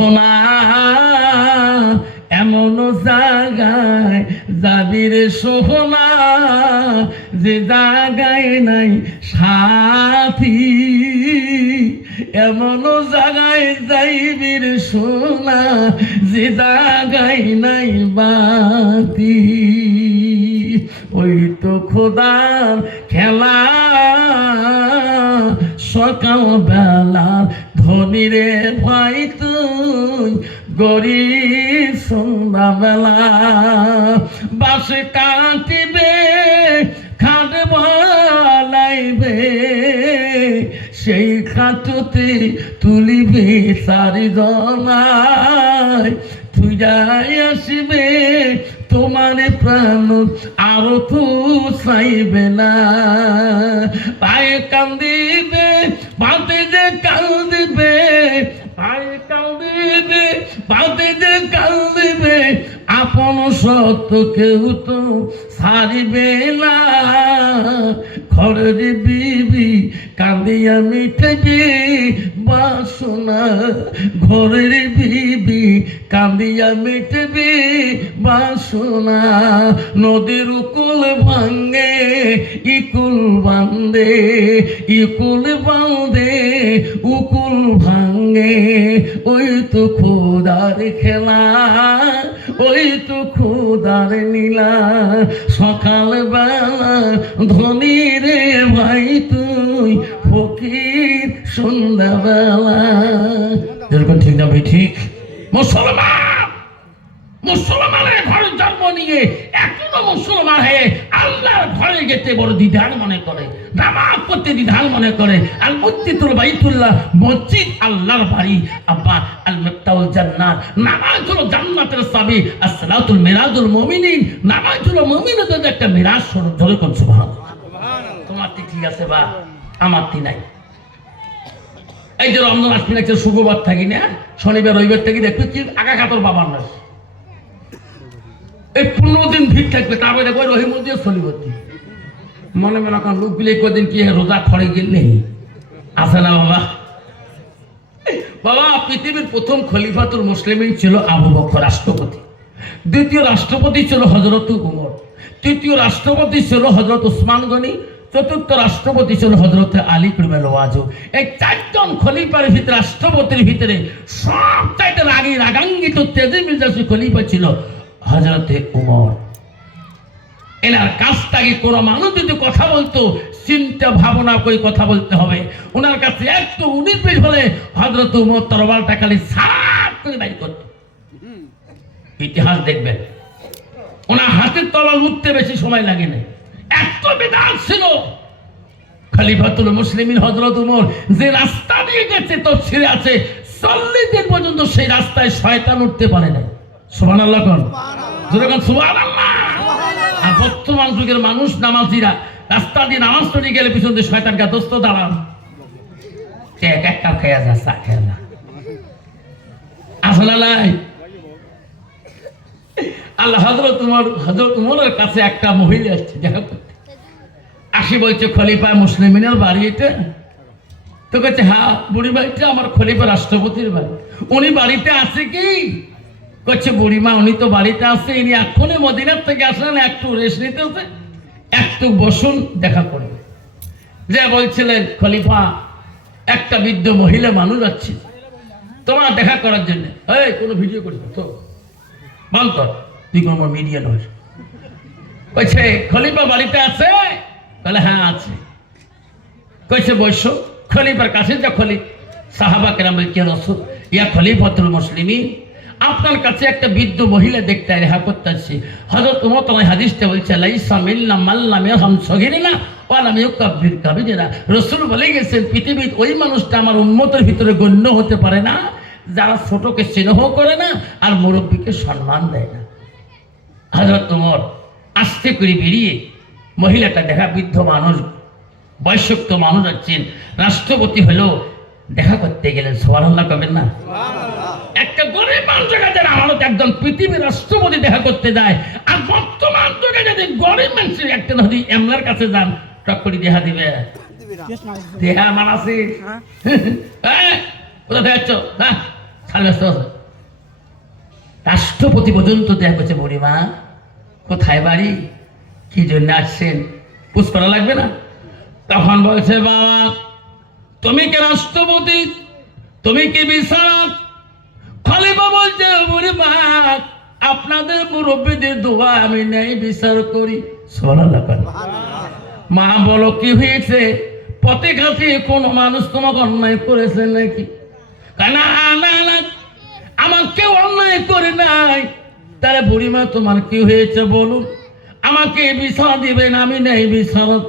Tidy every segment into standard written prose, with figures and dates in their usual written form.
সোনা এমন জায়গায় যাবি রে সোনা যে জায়গায় নাই সাথী, এমন জায়গায় যাইবি রে সোনা যে জায়গায় নাই বাতি। ওই তো খোদার খেলা সকাল বেলার ধনী রে ভাই তুই গরিব সন্ধ্যাবেলা বাসে কাটিবে খাট বলাইবে সেই খাটতে তুলিবে চারিজনায় তুই যাই আসিবে তোমার প্রাণ আরো তো চাইবে না। পায়ে কান্দিবে বাদে যে কান্দিবে, পায়ে কান্দিবে বাদে যে কান্দিবে আপন সত্য কেউ তো ছাড়িবে না। ঘরের বিবি কান্দিয়া মিঠেবে বাসনা, ঘরের বিবি কান্দিয়া মিটবে বাসনা। নদীর উকুল ভাঙ্গে ইকুল বান্ধে, ইকুল বান্ধে উকুল ভাঙ্গে। ওই তো খোদার খেলা, ওই তো খোদার নীলা। সকাল বেলা ধনী রে ভাই তুই ফকির সন্ধ্যাবেলা। এরকম ঠিক না ভাই? ঠিক। মুসলমান, মুসলমানের ঘরে জন্ম নিয়ে এখনো মুসলমান হয়ে আল্লাহর ঘরে যেতে বড় দ্বিধান মনে করে, নামাজ পড়তে দ্বিধান মনে করে। আল মসজিদুল বাইতুল্লাহ, মসজিদ আল্লাহর বাড়ি। আব্বা আল মিফতাহুল জান্নাত, নামাজ হলো জান্নাতের চাবি। as-সালাতুল মিরাজুল মুমিনিন, নামাজ হলো মুমিনদের একটা মিরাজ স্বরূপ। ধরে কোন সুবহানাল্লাহ। তোমার ঠিক আছে বা আমার নাই। এই যে রমজান আসলে একটা শুক্রবার থাকি না, শনিবার রবিবার থাকি, দেখবে কি আগা কাতর বাবার নাস এই 15 দিন ভিড় থাকবে। তারপরে দেখবে রহিমুদ্দিন সলিবর্তী মনে মনে এখন লোকগুলি কদিন কি রোজা খড়ে গেলে আছে না বাবা? বাবা পৃথিবীর প্রথম খলিফাতুল মুসলিমিন ছিল আবু বকর রাষ্ট্রপতি, দ্বিতীয় রাষ্ট্রপতি ছিল হযরত উমর, তৃতীয় রাষ্ট্রপতি ছিল হযরত উসমান গনি, চতুর্থ রাষ্ট্রপতি ছিল হযরত আলী কারামাল্লাহু ওয়াজহু। এই চারজন খলিফার ভিতরে, রাষ্ট্রপতির ভিতরে সবচাইতে রাগান্বিত তেজে মিজাজি খলিফা ছিল হযরতে উমর। এনার কাছটাকে কোন মানুষ যদি কথা বলতো চিন্তা ভাবনা করে কথা বলতে হবে। ওনার কাছে একটু 19-20 হলে হযরত উমর তরবারটা খালি সাপ করে বাইর করত। ইতিহাস দেখবেন ওনার হাতের তলাল উঠতে বেশি সময় লাগে না, এত বিদাত ছিল খলিফাতুল মুসলিমিন হযরত উমর। যে রাস্তা দিয়ে গেছে তাফসীরে আছে 40 দিন পর্যন্ত সেই রাস্তায় শয়তান উঠতে পারে না। সুবহানাল্লাহ কোন জোরে কোন সুবহানাল্লাহ। আর বর্তমান যুগের মানুষ নামাজিরা রাস্তা দিয়ে নামাজ পড়ে গেলে পিছন দিয়ে শয়তানকে দোস্ত দাঁড়ান একটা খেয়া যা চা খেয়া যা আসলে আল্লাহ হযরত উমরের কাছে একটা মহিলা আসছে দেখা করতে। আসি বলছে খলিফা মুসলিমিনের বাড়ি এটা? তো কাছে হ্যাঁ বুড়ি বাড়িটা আমার খলিফা রাষ্ট্রপতির বাড়ি। উনি বাড়িতে আছে কি? করছে বুড়িমা উনি তো বাড়িতে আছে, ইনি এখনই মদিনার থেকে আসলেন, একটু রেস্ট নিতে হচ্ছে, একটু বসুন দেখা করবে। যে বলছিলেন খলিফা একটা বৃদ্ধ মহিলা মানুষ আছে তোমার দেখা করার জন্য। এই কোনো ভিডিও করিস তো বলত তুই কোনো মিডিয়া নয়। কইছে খলিফা বাড়িতে আছে? বলে হ্যাঁ আছে। কইছে বৈশ্য খলিফার কাছে যা সাহাবা কেরাম বলছে রাসূল ইয়া খলিফাতুল মুসলিমিন আপনার কাছে একটা বৃদ্ধ মহিলা দেখতে রেহা করতেছি। হযরত উমর তাআলা হাদিসটা বলছে লাইসা মিন্না মান লাম ইয়ারহাম সগীরানা ওয়া লাম ইউকাব্বির কাবীরানা। রাসূল বলে গেছেন পৃথিবীর ওই মানুষটা আমার উম্মতের ভিতরে গণ্য হতে পারে না যারা ছোটকে স্নেহ করে না আর মুরব্বীকে সম্মান দেয় না। হযরত উমর আস্তে করে বেরিয়ে মহিলাটা দেখা, বৃদ্ধ মানুষ বয়স্ক মানুষ আছেন, রাষ্ট্রপতি হলো দেখা করতে গেলেন। সুবহানাল্লাহ কবেন না? একটা গরিব মানুষের কাছে আমানত একজন পৃথিবীর রাষ্ট্রপতি দেখা করতে যায়, আর বর্তমান যুগে যদি গরিব মানুষের একটা যদি এমলার কাছে যান টক্করি দেখা দিবে দেহা মানাসি কোথা থেকে যাচ্ছ? হ্যাঁ রাষ্ট্রপতি পর্যন্ত দেখা করছে, বুড়িমা কোথায় বাড়ি, কি জন্য আসছেন, পুষ করা লাগবে না? তখন বলছে, বাবা তুমি কি রাষ্ট্রপতি, তুমি কি বিচারক? খলিফা বলছে, বুড়িমা আপনাদের মুরব্বীদের দোয়া আমি নেই বিচার করি। মা বলো কি হয়েছে, পথে ঘাটে কোন মানুষ তোমাকে অন্যায় করেছে নাকি? না না না, আমার কেউ অন্যায় করে নাই। তাহলে বুড়িমা তোমার কি হয়েছে বলুন, আমাকে বিচার দিবেন, আমি নেই বিচারক,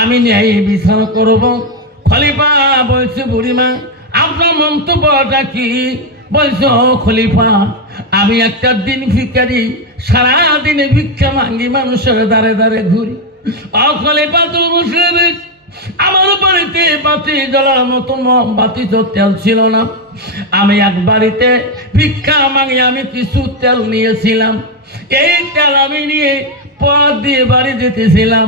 আমি নেই বিচার করব। খলিফা বলছে, বুড়িমা আপনার মন্তব্যটা কি? বলছো, খলিফা আমি একটা দিন ভিখারি, সারাদিনে ভিক্ষা মাঙ্গি, মানুষের দ্বারে দ্বারে ঘুরি। খলিফাতুল মুসলিমিন, আমার বাড়িতে বাতি জ্বলার মতো বাতি তো তেল ছিল না। আমি এক বাড়িতে ভিক্ষা মাঙ্গি আমি কিছু তেল নিয়েছিলাম। এই তেল আমি নিয়ে পথ দিয়ে বাড়ি যেতেছিলাম,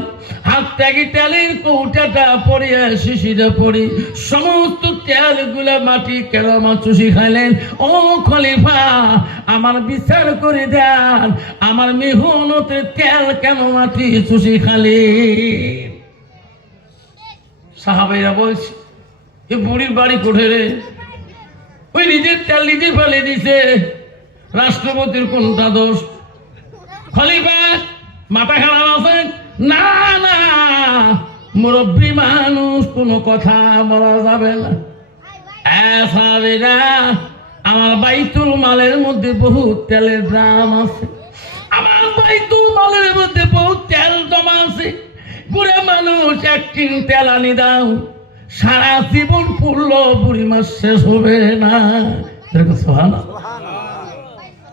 হাত থেকে তেলের কৌটাটা পড়িয়া শিশিরে পড়ি, সমস্ত তেলগুলা মাটি কেন আমার চুষি খাইলেন। ও খলিফা আমার বিচার করে দেন, আমার মেহনতের তেল কেন মাটি চুষি খালি? সাহাবাইরা বলছে, এ বুড়ির বাড়ি কোঠে রে, ওই নিজের তেল নিজে ফেলে দিছে, রাষ্ট্রপতির কোনটা দোষ? খলিফা মাথা খারাপ আছে? না না, মুরব্বী মানুষ, কোনো কথা বলা যাবে না। আমার বাইতুল মালের মধ্যে বহুত তেলের দাম আছে, আমার বাইতুল মালের মধ্যে বহুত তেল জমা আছে। বুড়ে মানুষ এক টিন তেল আনি দাও, সারা জীবন পড়লো বুড়ি মাস শেষ হবে না।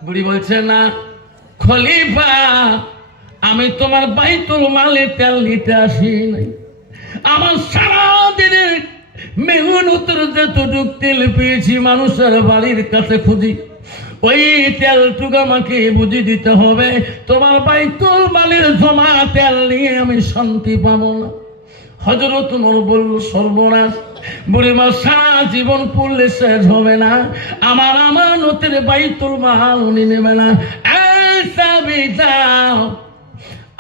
বুড়ি বলছে, না খলিফা আমি তোমার বাইতুল মালে তেল নিতে আসি নাই, আমার সারা দিনের মেহনতের যতটুক তেল পেয়েছি মানুষের বাড়ির কাছে খুঁজি, ওই তেলটুকু আমাকে বুঝি দিতে হবে। তোমার বাইতুল মালের জমা তেল নিয়ে আমি শান্তি পাবো না। হযরত ওমর বলল, সর্বনাশ, বুড়িমা সারা জীবন পড়লে শেষ হবে না, আমার আমানতের বাইতুল মাল উনি নেবে না। যাও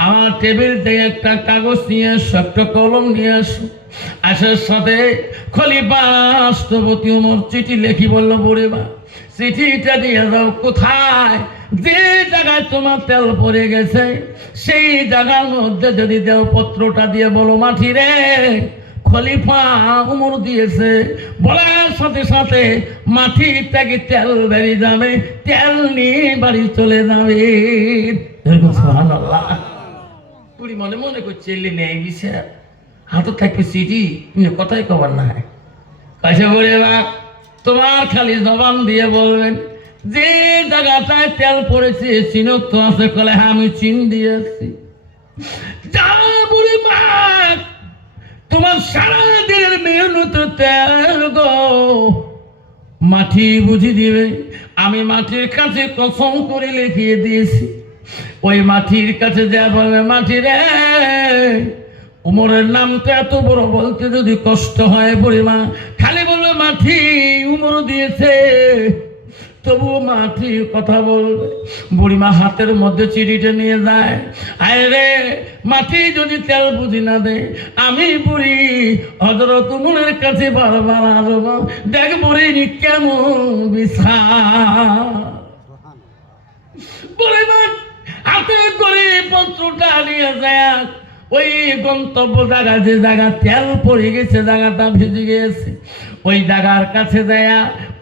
আমার টেবিল থেকে একটা কাগজ নিয়ে আসো, একটা কলম নিয়ে আসো। আসার সাথে খলিফা রাষ্ট্রপতি ওমর চিঠি লেখি বলল, বুড়িমা চিঠিটা দিয়ে যাও। কোথায়? যে জায়গায় তোমার তেল পড়ে গেছে সেই জায়গার মধ্যে যদি দেও, পত্রটা দিয়ে বলো, মাটি রে খলিফা ওমর দিয়েছে। বলার সাথে সাথে মাটি থেকে তেল বেরিয়ে যাবে, তেল নিয়ে বাড়ি চলে যাবে। সুবহানাল্লাহ। বুড়ি মনে মনে করছে, এলি নেই বিচার, হাতে থাকবে চিঠি, তুমি কথাই কবার না। কাছে বলে না, তোমার খালি জবান দিয়ে বলবেন যে জায়গাটায় তেল পড়েছে চিনক তো আছে? কলে হ্যাঁ আমি চিন দিয়েছি। যা বুড়ি মা, তোমার সারা দিনের মেহনত তেল গো মাটি বুঝি দিবে। আমি মাটির কাছে কসম করে লিখিয়ে দিয়েছি, ওই মাটির কাছে যা বলবে, মাটি রে উমরের নামটা এত বড় বলতে যদি কষ্ট হয়, বুড়িমা খালি বলবে মাটি উমর দিয়েছে, তবুও মাটি কথা বলবে। বুড়িমা হাতের মধ্যে চিঠিটা নিয়ে যায়। আয় রে মাটি যদি তেল বুঝি না দে, আমি বুড়ি হযরত উমরের কাছে বারবার আসবো, দেখ বুড়ি কেমন বিচার। বুড়িমা হাতে করে পত্রটা নিয়ে যায়, ওই গন্তব্য জায়গা, যে জায়গা তেল পড়ে গেছে, জায়গাটা ভিজে গেছে, ওই জায়গার কাছে যায়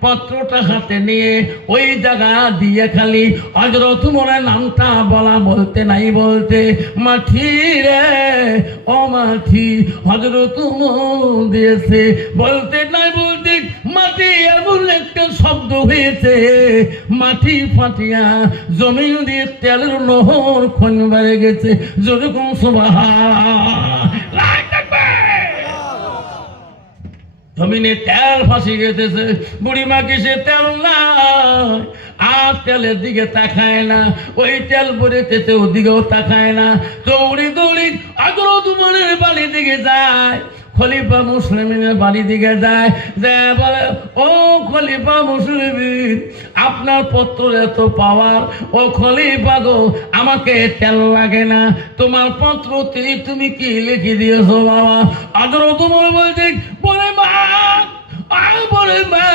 পত্রটা হাতে নিয়ে ওই জায়গা দিয়ে খালি হযরত উমরের নামটা বলা, বলতে নাই বলতে, মাটি রে ও মাটি হযরত উমর দিয়েছে, বলতে নাই বলতে মাটি এমন একটা শব্দ হয়েছে, মাটি ফাটিয়া জমিন দিয়ে তেলের নহর খন বেড়ে গেছে। যেরকম জমিনে তেল ফাঁসি গেছে। বুড়িমা কিসে তেল নাই, আর তেলের দিকে তাকায় না, ওই তেল পড়েছে ওদিকেও তাকায় না, দৌড়ি দৌড়ি হযরত উমরের বাড়ির দিকে যায়। খলিফা মুসলিমিনের বাড়ি দিকে যায়, যে বলে ও খলিফা মুসলিমিন, আপনার পত্র এত পাওয়ার, ও খলিফা গো আমাকে তেল লাগে না, তোমার পত্রতে তুমি কি লিখে দিয়েছো বাবা? হযরত ওমর বলছে বলে মা, বলে মা,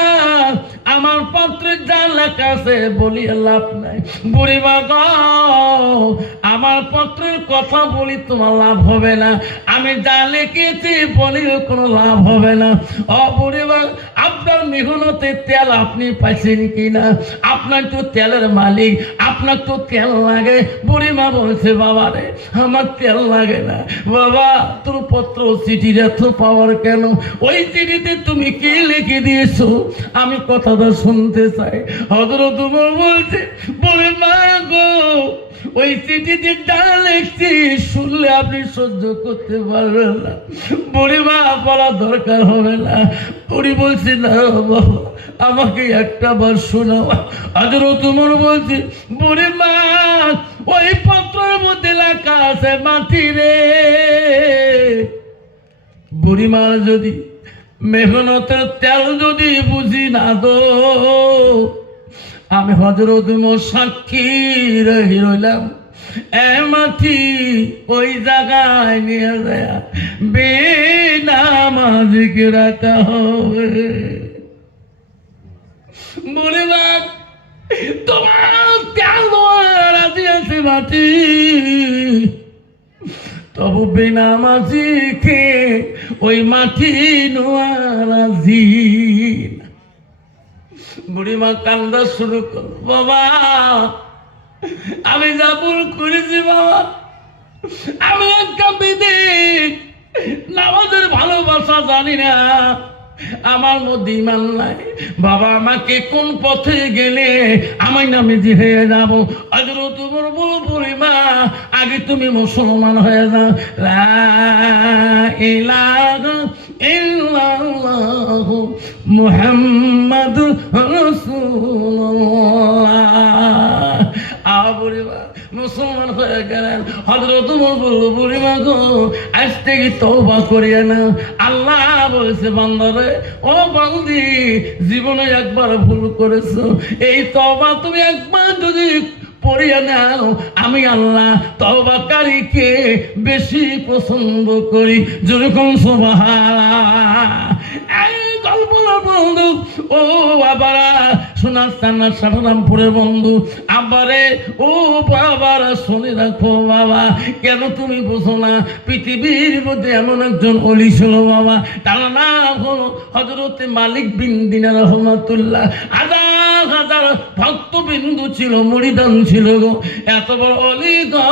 আমার পত্রে যা লেখা আছে বলি লাভ নাই। বুড়িমা গো, আমার পত্রের কথা বলি তোমার লাভ হবে না, আমি যা লিখেছি বলি কোনো লাভ হবে না। ও বুড়িমা, আপনার মেহনতে তেল আপনি পাইছেন কিনা? আপনার তো তেলের মালিক, আপনার তো তেল লাগে। বুড়িমা বলছে বাবা রে, আমার তেল লাগে না। বাবা, তোর পত্র চিঠির এত পাওয়ার কেন? ওই চিঠিতে তুমি কি লিখে দিয়েছো আমি কথাটা শুনতে চাই। হযরত ওমর বলছে বলে মা গো, ওই চিঠিতে যা লিখছি শুনলে আপনি সহ্য করতে পারবেন না। বুড়িমা বলা দরকার হবে না। বুড়ি বলছে না বাবা, আমাকে একটা বার শোনাও। হযরত ওমর বলছে বুড়িমা, ওই পত্রের মধ্যে লেখা আছে মাটি রে। বুড়িমার যদি মেহনতের তেল যদি বুঝি না দো, আমি হযরত ওমর সাক্ষী রইলাম, এ মাটি ওই জায়গায় নিয়ে যায় বেনামাজিকে রাখা হবে। বুড়িমা, তোমার তেল রাজি আছে মাটি, তবু বেনামাজিকে ওই মাটি নোয়া রাজি। বুড়িমা কান্দা শুরু কর, বাবা আমি যা ভুল করেছি বাবা, আমি একটা বিদিক নামাজের ভালোবাসা জানি না, আমার মধ্যে ঈমান নাই। বাবা আমাকে কোন পথে গেলে আমি নামাজি হয়ে যাব? হযরত ওমর বলো বুড়িমা, আগে তুমি মুসলমান হয়ে যাও। লা ইলাহা ইল্লাল্লাহু মুহাম্মাদুর রাসূলুল্লাহ। বুড়িমা মুসলমান হয়ে গেলেন। হযরত ওমর বলল বুড়িমা গো, আজ থেকে তওবা করিয়া নাও। আল্লাহ বলেছে বান্দারে, ও বান্দি, জীবনে একবার ভুল করেছো, এই তওবা তুমি একবার যদি পড়িয়া নাও, আমি আল্লাহ তওবাকারীকে বেশি পছন্দ করি। যেরকম সুবহানাল্লাহ। এই গল্পের বন্ধু, ও বাবারা সোনার চান্নার সাধারামপুরের বন্ধু, আবারে ও বাবারা শুনে রাখো বাবা, কেন তুমি বুঝো না? পৃথিবীর মধ্যে এমন একজন অলি ছিল বাবা, তার নাম হলো হযরতে মালিক বিন দিনার রহমাতুল্লাহ। হাজার হাজার ভক্তবিন্দু ছিল, মুরিদান ছিল গো, এত বড় অলি গো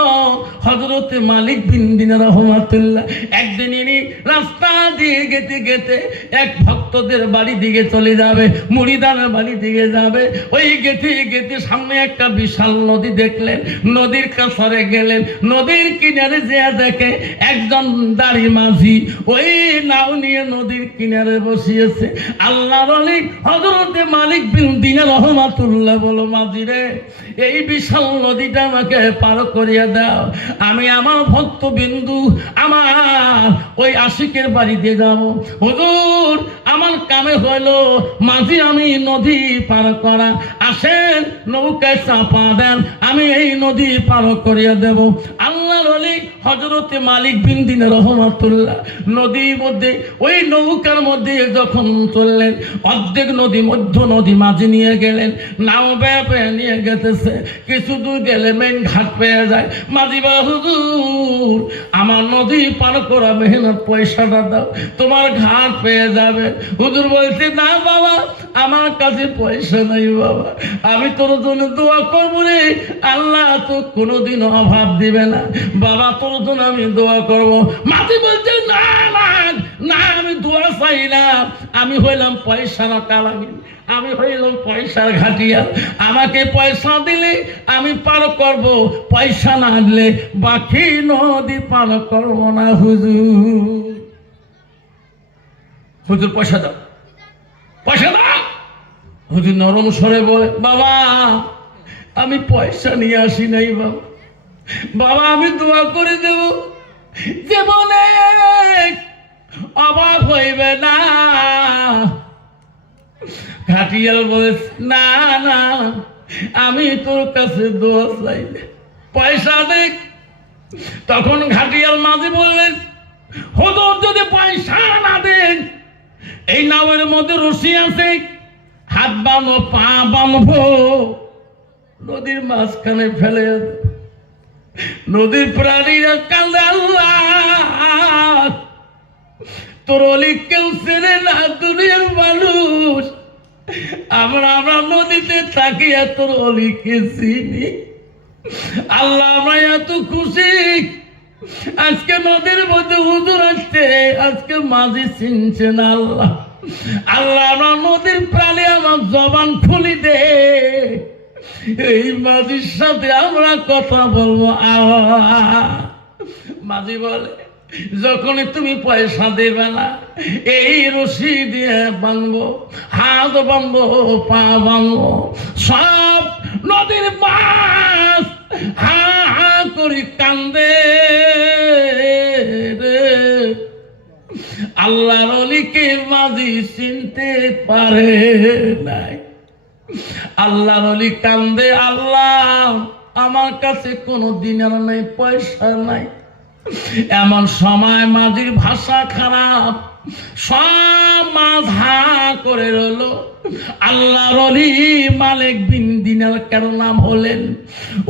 হযরতে মালিক বিন দিনার রহমাতুল্লাহ। একদিন ইনি রাস্তা দিয়ে গেতে গেতে এক ভক্তদের বাড়ি দিকে চলে যাবে, মুরিদানের বাড়ি দিকে যাবে। ওই গেতে গেতে সামনে একটা বিশাল নদী দেখলেন, নদীর কাছারে গেলেন, নদীর কিনারে যে দেখে একজন দাড়ি মাঝি ওই নাও নিয়ে নদীর কিনারে বসিয়েছে। আল্লাহর ওলি হযরতে মালিক বিন দিনার রহমাতুল্লাহ বলো, মাঝি রে, এই বিশাল নদীটা আমাকে পার করিয়ে দাও, আমি আমার ভক্ত বিন্দু আমার ওই আশিকের বাড়িতে যাব। হুজুর, আমার কামে হইল মাঝি আমি নদী পার করা, আসেন নৌকায় চাপা দেন, আমি এই নদী পার করিয়ে দেব। আল্লাহর ওলি হযরতে মালিক বিন দিনার রহমাতুল্লাহ নদীর মধ্যে ওই নৌকার মধ্যে যখন চললেন, অর্ধেক নদী মধ্য নদী মাঝি নিয়ে গেলেন, নাও বেয়ে নিয়ে গেতেছে। কিছু দূর গেলে মেন ঘাট পেয়ে যায়। মাঝি বা হুজুর, আমার নদী পার করা মেহনত পয়সাটা দাও, তোমার ঘাট পেয়ে যাবে। হুজুর বলছে না বাবা, আমার কাছে পয়সা নাই বাবা, আমি তোর জন্য দোয়া করবো রে, আল্লাহ তো কোনোদিনও অভাব দিবে না বাবা, তোর জন্য আমি দোয়া করবো। মাঝি বলছে না না না, আমি দোয়া চাই না, আমি হইলাম পয়সার কালামি, আমি হইলাম পয়সার ঘাটিয়া, আমাকে পয়সা দিলে আমি পার করব, পয়সা না দিলে বাকি নদী পার করব না। হুজুর, হুজুর পয়সা দাও, পয়সা দাও। হুজুর নরম স্বরে বলে, বাবা আমি পয়সা নিয়ে আসি নাই বাবা, বাবা আমি দোয়া করে দেব, জীবনে অভাব হইবে না। ঘাটিয়াল বলেছে না না, আমি তোর কাছে দোয়া চাই, পয়সা দেখ। তখন ঘাটিয়াল মাঝি বললেন, হুজুর যদি পয়সা না দেন, এই নাওয়ের মধ্যে রশি আছে, হাত বাঁধো পা বাঁধবো, নদীর মাঝখানে ফেলে। নদীর প্রাণীরা কান্দে, আল্লাহ তোর অলি কেউ চেনে না, দুনিয়ার মানুষ আমরা নদীতে থাকি, তোর অলিকে চিনি। আল্লাহ আমরা এত খুশি, আজকে নদীর মধ্যে হুজুর আসছে, আজকে মাঝি চিনছে না। আল্লাহ আল্লাহ আমার নদীর প্রাণী আমার জবান খুলি দে, এই মাঝির সাথে আমরা কথা বলবো। আল্লাহ মাঝি বলে, যখনই তুমি পয়সা দেবে না, এই রশি দিয়ে বাঁধবো, হাত বাঁধবো, পা বাঁধবো, সব নদীর মাছ হা হা করি কান্দে রে। আল্লাহর অলিকে মাঝি চিনতে পারে নাই। আল্লাহর অলি কান্দে, আল্লাহ আমার কাছে কোনো দিনের নাই, পয়সা নাই। এমন সময় মাঝির ভাষা খারাপ, সব মাছ হা করে রইল। আল্লাহর অলি মালিক বিন দিনার কেন নাম হলেন,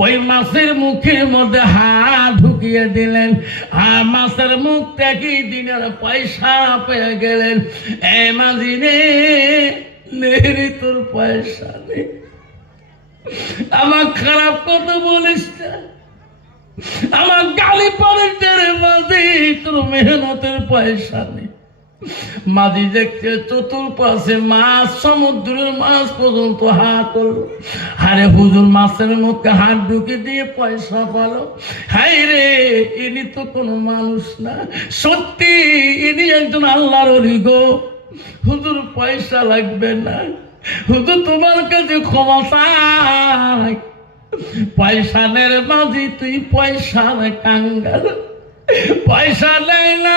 ওই মাছের মুখের মধ্যে হা ঢুকিয়ে দিলেন, মাছের মুখ থেকে দিনের পয়সা পেয়ে গেলেন। এ মাঝি নে, তোর পয়সা নেই, আমার খারাপ কথা বলিস না, আমার গালি পরে মাঝি, তোর মেহনতের পয়সা নেই। মাঝি দেখছে চতুর্পাশে মাছ, সমুদ্রের মাছ পর্যন্ত হা করলো। আরে হুজুর মাছের মুখে হাত ঢুকে দিয়ে পয়সা পালো, হাই রে ইনি তো কোনো মানুষ না, সত্যি ইনি একজন আল্লাহর ওলি গো। হুজুর পয়সা লাগবে না, হুজুর তোমার কাছে ক্ষমা চাই। পয়সা নে রে মাঝি, তুই পয়সা নে কাঙ্গাল, পয়সা নেই না।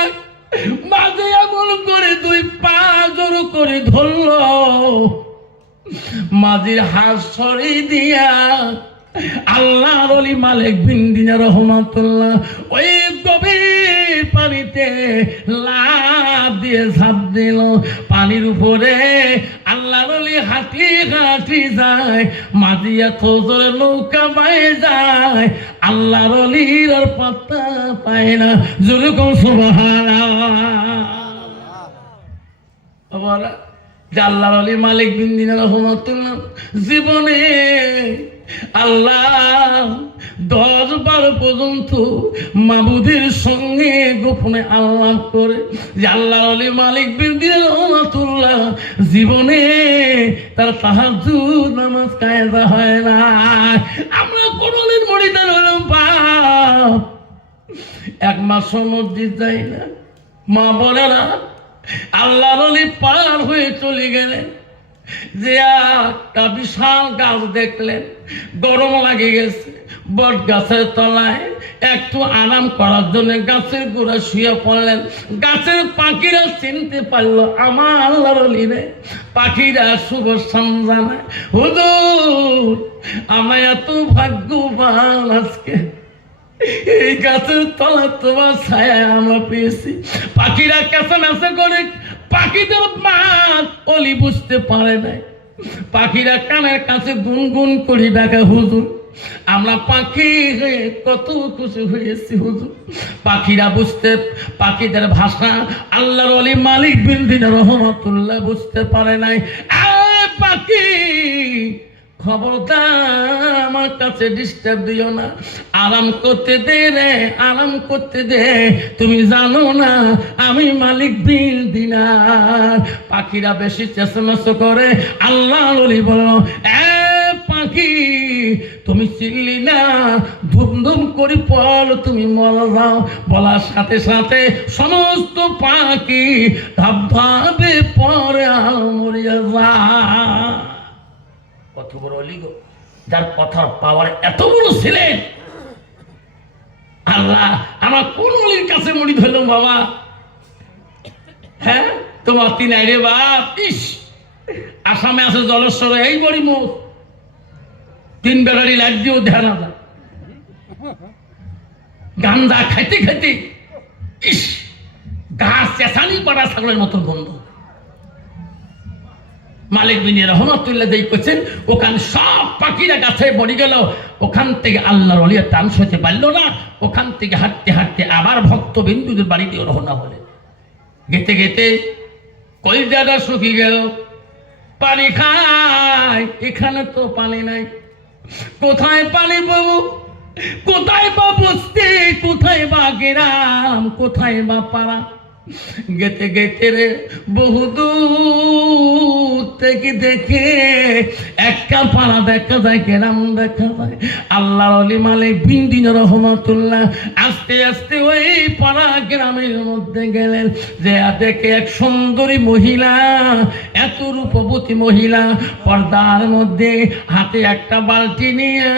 মাঝে এমন করে দুই পা জোর করে ধরল, মাঝির হাত সরিয়ে দিয়া আল্লাহর ওলি মালিক বিন দিনার রহমাতুল্লাহ ওই গভীর পানিতে লাফ দিয়ে ঝাঁপ দিল। পানির উপরে আল্লাহর ওলি হাঁটি হাঁটি যায়, মাঝি এত জোরে নৌকা বাইয়ে যায়, আল্লাহর ওলির আর পাত্তা পায় না। যেরকম সুবহানাল্লাহ, আল্লাহর ওলি মালিক বিন দিনার রহমাতুল্লাহ জীবনে আল্লাহ 10-12 পর্যন্ত মাবুদের সঙ্গে গোপনে আল্লাহ করে, যে আল্লাহর ওলি মালিক বিন দিনার রহমাতুল্লাহ জীবনে তার তাহাজ্জুদ নামাজ কায়দা হয় না। আমরা কোনদিন মরিদান হলাম বাপ, 1 মাস মসজিদ যাই না। মা বলে না, আল্লাহর ওলি পার হয়ে চলে গেলেন, যে একটা বিশাল গাছ দেখলেন, গরম লাগে গেছে, বট গাছের তলায় একটু আরাম করার জন্য গাছের গোড়া শুয়ে পড়লেন। গাছের পাখিরা চিনতে পারলো আমার আল্লাহর ওলি রে। পাখিরা শুভ জানায়, হুজুর আমরা এত ভাগ্যবান, আজকে এই গাছের তলায় তোমার ছায়া আমরা পেয়েছি। পাখিরা কেঁচামেচা করে, পাখিদের মাত অলি বুঝতে পারে নাই। পাখিরা কানের কাছে গুনগুন করে ডাকে, হুজুর আমরা পাখি হয়ে কত খুশি হয়েছি হুজুর। পাখিরা বুঝতে, পাখিদের ভাষা আল্লাহর ওলি মালিক বিন দিনার রহমাতুল্লাহ বুঝতে পারে নাই। পাখি খবরদার আমার কাছে ডিস্টার্ব দিও না, আরাম করতে দে রে, আরাম করতে দে, তুমি জানো না আমি মালিক বিন দিনার। পাখিরা বেশি চেঁচামেচি করে। আল্লাহর ওলি বলল, এ পাখি তুমি চিনলি না, ধুম ধুম করে পড়, তুমি মরে যাও। বলার সাথে সাথে সমস্ত পাখি ধাপ ধাপে পরে মরিয়া যা। কত বড় অলি গো, যার কথার পাওয়ার এত বড় ছিলেন। আল্লাহ আমার কোন অলির কাছে মুড়ি ধরলাম বাবা, হ্যাঁ তোমার তিন আইরে বাপ ইস আসামে আছে জলেশ্বরে এই বড়ি মোট 3 বেলারি লাইট দিয়েও ধ্যান আদা গান্দা খাইতে খাইতে ইস গাছ চেঁচানি পাড়া ছাগলের মতন গন্ধ। মালিক বিন রহমাতুল্লাহ যেই করছেন ওখানে সব পাখিরা গাছে পড়ে গেল। ওখান থেকে আল্লাহর ওলিয়া টান সইতে পারল না। ওখান থেকে হাঁটতে হাঁটতে আবার ভক্ত বিন্দুদের বাড়িতে রওনা হলেন। গেতে গেতে কলিজাটা শুকিয়ে গেল। পানি খায়, এখানে তো পানি নাই, কোথায় পানি পাবো, কোথায় বা বসতে, কোথায় বা গ্রাম, কোথায় বা পাড়া। গেতে গেতে রে বহুদূর থেকে দেখে একটা পাড়া দেখা যায়, গ্রাম দেখা যায়। আল্লাহর ওলি মালিক বিন রহমাতুল্লাহ আস্তে আস্তে ওই পাড়া গ্রামের মধ্যে গেলেন। যে দেখে এক সুন্দরী মহিলা, এত রূপবতী মহিলা, পর্দার মধ্যে হাতে একটা বালতি নিয়ে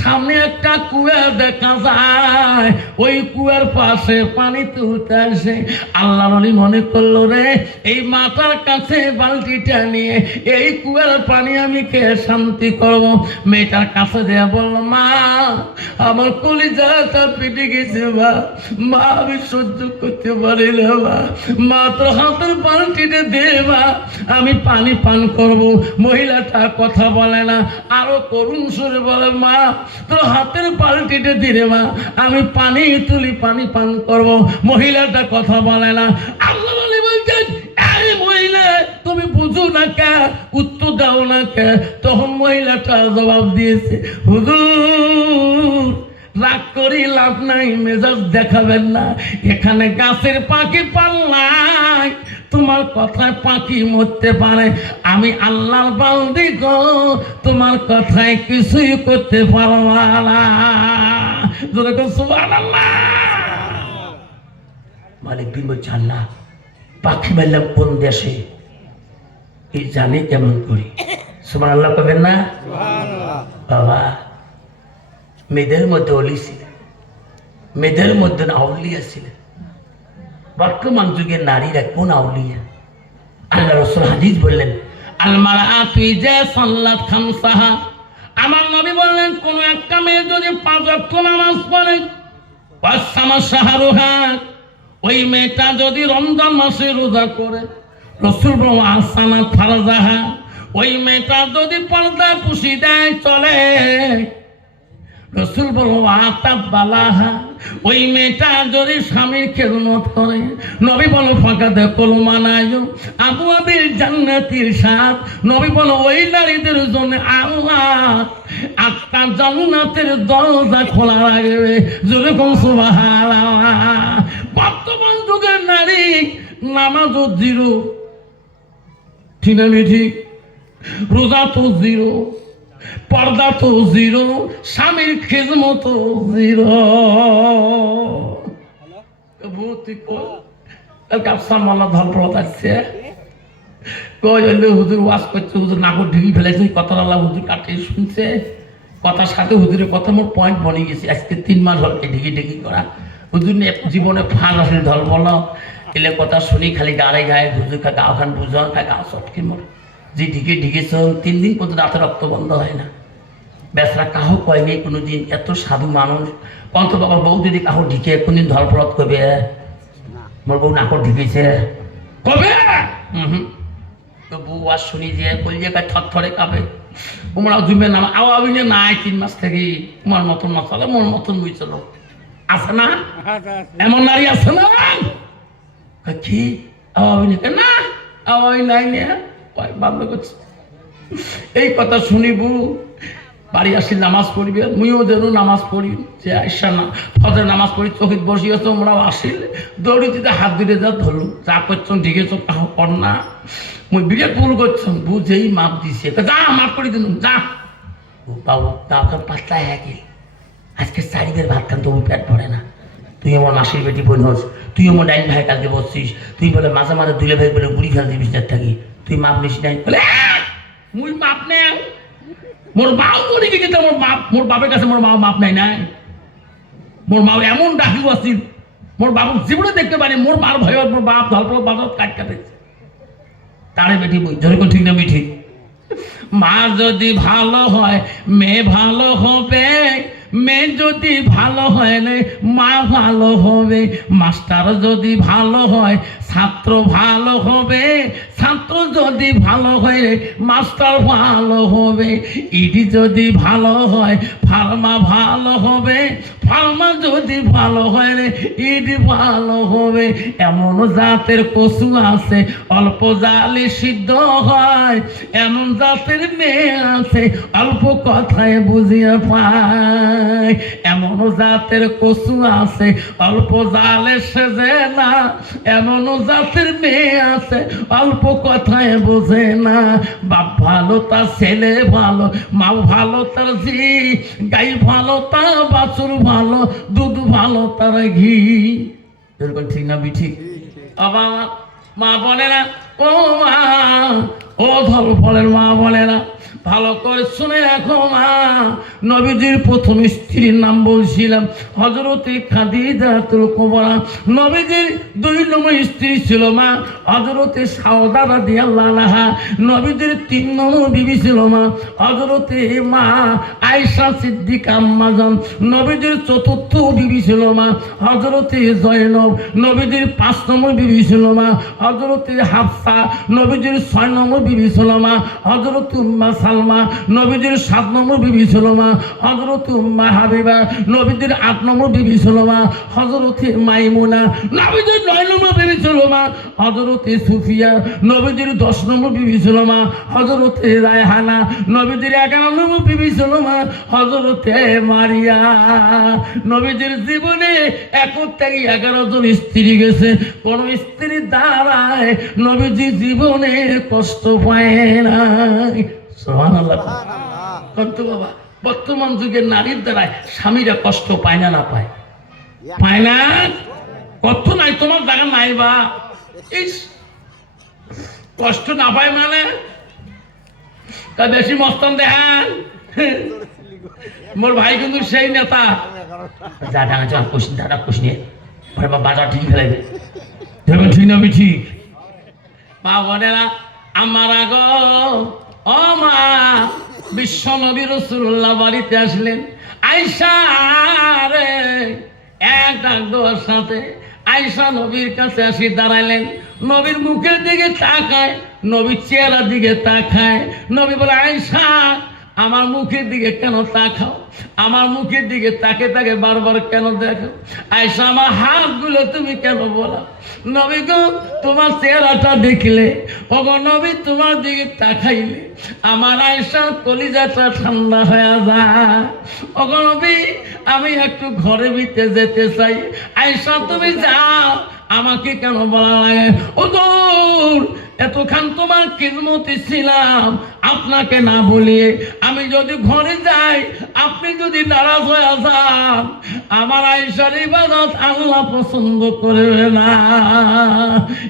সামনে একটা কুয়া দেখা যায়। ওই কুয়ার পাশে পানি তুলতে আসে। আল্লাহর ওলি মনে করলো রে এই মাথার কাছে বালতিটা নিয়ে এই কুয়ার পানি আমি খেয়ে শান্তি করব। মেয়েটার কাছে যা বললো, মা আমার কলিজাটা পেটে গেছে, মা আমি সহ্য করতে পারি না, মা তোর হাতের বালতিটা দে, মা আমি পানি পান করব। মহিলাটা কথা বলে না, আরো করুণ সুরে বলে, মা তোর হাতের বালতিটা দিলে মা আমি পানি তুলি, পানি পান করব। মহিলাটা কথা বলে না। আল্লাহ বলছেন, এই মহিলা তুমি বুঝো না কে, উত্তর দাও না কে। তখন মহিলাটা জবাব দিয়েছে, হুজুর রাগ করি লাভ নাই, মেজাজ দেখাবেন না, এখানে গাছের পাখি পাল্লাই, তোমার কথায় পাখি মরতে পারে, আমি আল্লাহর বান্দি গো, তোমার কথায় কিছুই করতে পারবো না। যেরকম সুবহানাল্লাহ। মালিক বিন বলছে, আল্লাহ পাখি মারলাম কোন দেশে, এই জানি কেমন করি। সুবহানাল্লাহ কবেন না বাবা। মেয়েদের মধ্যে অলি ছিলেন, মেয়েদের মধ্যে আউলিয়া ছিলেন। বর্তমান যুগের নারীরা কোন আউলিয়া? আল্লাহ রাসূল হাদিস বললেন, আল মারআতু ইজা সাল্লাত খামসাহা, আমার নবী বললেন কোন একটা মেয়ে যদি 5 ওয়াক্ত নামাজ পড়ে, ওয়াসামা শাহরুহা, ওই মেয়েটা যদি রমজান মাসে রোজা করে, রাসূল বলেন আসানা ফারজাহা, ওই মেয়েটা যদি পর্দা পুষি দেয় চলে, রাসূল বলেন আতাব বালাহা, ওই মেয়েটা যদি স্বামীর খেদমত করে, নবী বলো ফাঁকাতে কলমানায়ু আবু আবিল জান্নাতির সাথ, নবী বলো ওই নারীদের জন্য আল্লাহ 8টা জান্নাতের দরজা খোলা রাখবে। যেরকম সুবহানাল্লাহ। বর্তমান যুগের নারী নামাজও জিরো, ঠিক না ঠিক, রোজা তো জিরো, পর্দা তো জিরো, স্বামীর খেদমত জিরো। হুজুর ওয়াজ করছে, হুজুর নাগর ঢিগি ফেলেছে, কথা হুজুর কাটে শুনছে, কথার সাথে হুজুরের কথা মোর পয়েন্ট বনে গেছে। আজকে 3 মাস হল ঢিগি ঢিগি করা। হুজুর জীবনে ফাঁস আসলে ধল বলো এলে কথা শুনি খালি গাড়ে গায়ে হুজুর খা গাও খান বুঝো খা গাও সটকি মোর যে ঢিকে ঢিকেছ 3 দিন পর্যন্ত রাতে রক্ত বন্ধ হয় না। বেসরা কাহো কয়নি কোনোদিন, এত সাধু মানুষ। কন্ত বাবা বউ যদি কাহো ঢিকে কোনদিন ধরপরত কবে মোর বউ নাকর ঢিকেছে কবে? তো বউ আর শুনি যে কলিয়ে গায়ে থরথরে কাঁপে। তোমরা জুমে নাম আওয়াবি নাই 3 মাস থেকে তোমার মতন না চলে, মোর মতন মুই চলো। আছে না এমন নারী? আছে না? কি আওয়াবি না? আওয়াবি নাই না বাবলা করছে। এই কথা শুনিবু বাড়ি আসি নামাজ পড়িবে, মুইও যেন নামাজ পড়ি, যে আইসা না ফজর নামাজ পড়ি, চোখিত বসিয়ে তোমরাও আসিলে দৌড়ি দিতে হাত দিতে যা ধরলু, যা করছো ঢিকেছ কাহ কর না, মুই বিরাট ভুল করছ, বুঝেই মাপ দিছে, যা মাপ করে দিন যা। ও বাবু কাউকে পাতলা একই আজকে 4 বের ভাত খান তবু পেট ভরে না। তুই আমার মাসির বেটি বোন হোস, তুই আমার ডাইন ভাই কালকে বসছিস, তুই বলে মাঝে মাঝে দুলে ভাই বলে গুড়ি ফেল দিবিস থাকি, তুই মাপ নিস নাই বলে মুই মাপ নে মোর মাও মরে গেছে, মোর বাপের কাছে মোর মা মাপ নাই নাই, মোর মা এমন ডাকিও আসছিল মোর বাবু জীবনে দেখতে পারি মোর মার ভয় মোর বাপ ধর্ম বাদত কাট কাটেছে তারে বেটি বই জোরে ঠিক না মিঠি মা যদি ভালো হয় মেয়ে ভালো হবে মেয়ে যদি ভালো হয় না মা ভালো হবে মাস্টার যদি ভালো হয় ছাত্র ভালো হবে ছাত্র যদি ভালো হয় মাস্টার ভালো হবে ইডি যদি ভালো হয় ফার্মা ভালো হবে ফার্মা যদি ভালো হয় রে ইডি ভালো হবে এমন জাতের কচু আছে অল্প জালে সিদ্ধ হয় এমন জাতের মেয়ে আছে অল্প কথায় বুঝিয়ে পায় এমন জাতের কচু আছে অল্প জালে সেজে না এমন জাতের মেয়ে আছে অল্প কথায় বোঝে না বাপ ভালো তার ছেলে ভালো মা ভালো তার ঝি গাই ভালো তার বাছুর ভালো দুধ ভালো তার ঘি এরকম ঠিক না বিঠি বাবা মা বলে না ও মা ও ধল ফলের মা বলে না ভালো করে শুনে রাখো মা নবীজির প্রথম স্ত্রীর নাম বলছিলাম হযরতে খাদিজাতুল কুবরা নবীজির 2 নম্বর স্ত্রী ছিল মা হযরতে সাউদা রাদিয়াল্লাহু আনহা নবীজির 3 নম্বর বিবি ছিল মা হযরতে মা আয়েশা সিদ্দিকা আম্মাজান নবীজির 4র্থ বিবি ছিল মা হযরতে জয়নব নবীজির 5 নম্বর বিবি ছিল মা হযরতে হাফসা নবীজির 6 নম্বর বিবি ছিল মা হযরত উম্মা সালমা নবীজির 7 নম্বর বিবি ছিল মা হযরত উম্মা হাবিবা নবীজির 8 নম্বর বিবি ছিল মা হযরত মাইমুনা নবীজির 9 নম্বর বিবি ছিল মা হযরত সুফিয়া নবীজির 10 নম্বর বিবি ছিল মা হযরত রায়হানা নবীজির 11 নম্বর বিবি ছিল মা হযরত মারিয়া নবীজির জীবনে 11 জন স্ত্রী গেছে কোন স্ত্রীর দ্বারায় নবীজি জীবনে কষ্ট পায় না সুবহানাল্লাহ কত বাবা বর্তমান যুগের নারীর দ্বারায় স্বামীরা কষ্ট পায় না পায় পায় না কত নাই তোমার জায়গা নাই বা কষ্ট না পায় মানে তা বেশি মস্তান দেখান মোর ভাই কিন্তু সেই নেতা যা ডাঙা চল কোশ্চিন দাদা কোশ্চিন বাজার ঠিক ফেলাইবে ঠিক না আমি ঠিক মা বোনেরা আমার আগ ও মা বিশ্ব নবী রাসূলুল্লাহ বাড়িতে আসলেন আয়েশা রে এক ডাক দেওয়ার সাথে আয়েশা নবীর কাছে আসি দাঁড়াইলেন নবীর মুখের দিকে তাকায় নবীর চেহারার দিকে তাকায় নবী বলে আয়েশা আমার মুখের দিকে কেন তাকাও আমার মুখের দিকে তাকে তাকে বারবার কেন দেখো আয়েশা আমার হাতগুলো তুমি কেন বলো নবী গো তোমার চেহারাটা দেখলে ওগো নবী তোমার দিকে তাকাইলে আমার আয়েশার কলিজাটা ঠান্ডা হয়ে যায় ওগো নবী আমি একটু ঘরে ভিতরে যেতে চাই আয়েশা তুমি যাও আমাকে কেন বলা লাগে ও দূর এতক্ষণ তোমার খিদমতে ছিলাম আপনাকে না বলিয়ে আমি যদি ঘরে যাই আপনি যদি নারাজ হয়ে যান আমার আয়েশার ইবাদত আল্লাহ পছন্দ করবে না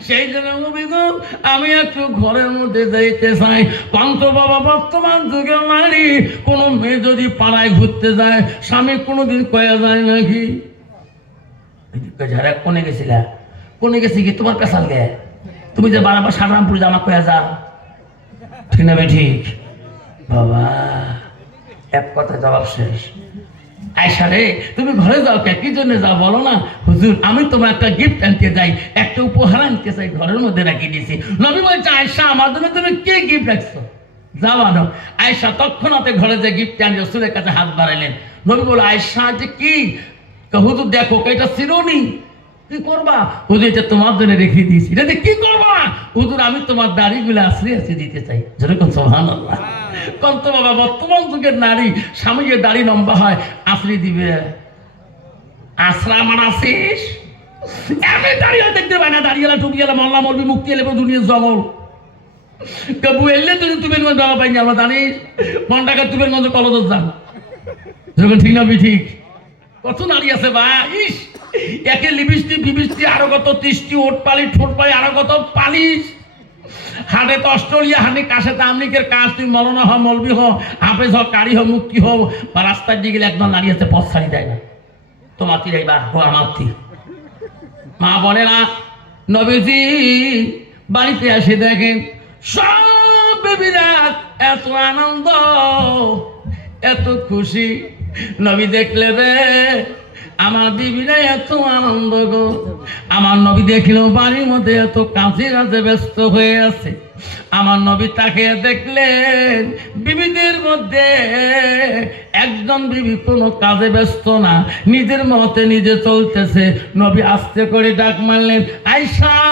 সেই জন্য আমি একটু ঘরের মধ্যে যাইতে চাই কান্ত বাবা বর্তমান যুগের নারী কোনো মেয়ে যদি পাড়ায় ঘুরতে যায় স্বামী কোনোদিন কয়া যায় নাকি যারা কোনে গেছিলা কোনে গেছি কি তোমার পেশাল গে তুমি যে বারবার সাগরামপুর জামা কয়া যা ঠিক না ভাই ঠিক বাবা এক কথা জবাব শেষ আয়েশা রে তুমি ঘরে যাও কে কি জন্য যাও বলো না হুজুর আমি তোমার একটা গিফট আনতে যাই একটা উপহার আনতে চাই ঘরের মধ্যে রাখি দিয়েছি নবী বলছে আয়েশা আমার জন্য তুমি কে গিফট রাখছো যাও আনো আয়েশা তৎক্ষণাৎ ঘরে যে গিফট আনি রসুলের কাছে হাত বাড়াইলেন নবী বলে আয়েশা যে কি হুজুর দেখো এটা শিরোনি কি করবা হুজুর এটা তোমার জন্য রেখে দিয়েছি এটা কি করবা হুজুর আমি তোমার দাড়িগুলো আশ্রয় আশ্রয় দিতে চাই যেরকম সুবহানাল্লাহ কন্ত বাবা বর্তমান যুগের নারী স্বামীর দাড়ি লম্বা হয় আশ্রয় দিবে আশ্রা আমার আসিস আমি দাঁড়িয়ে দেখতে পাই না দাঁড়িয়ে টুপিয়ালা মল্লা মলবি মুক্তি এলে দুনিয়ার জঙ্গল কবু এলে তুমি দেওয়া পাইনি আমরা জানিস মন টাকা তুমি মধ্যে কলদর যান যেরকম ঠিক না ঠিক কত নারী আছে বা ইস একে লিপস্টিক বিবিস্টি আরো কত 30টি ওট পালি ঠোঁট পালি আরো কত পালিশ হাটে তো অস্ট্রেলিয়া হাটে কাছেতে আমেরিকার কাজ তুই মলনা হ মলবি হ হাফেজ হ কারি হ মুক্তি হোক বা রাস্তার দিকে একদম নারী আছে পথ ছাড়ি দেয় না তোমার তীর বা আমার তীর মা বোনেরা, নবীজি বাড়িতে এসে দেখেন সব বিবিরা এত আনন্দ, এত খুশি। নবী দেখলে রে আমার বিবিরা এত আনন্দ গো। আমার নবী দেখলেও বাড়ির মধ্যে এত কাজে কাজে ব্যস্ত হয়ে আছে। আমার নবী তাকে দেখলেন বিবিদের মধ্যে একজন বিবি কোনো কাজে ব্যস্ত না, নিজের মতে নিজে চলতেছে। নবী আস্তে করে ডাক মারলেন, আয়েশা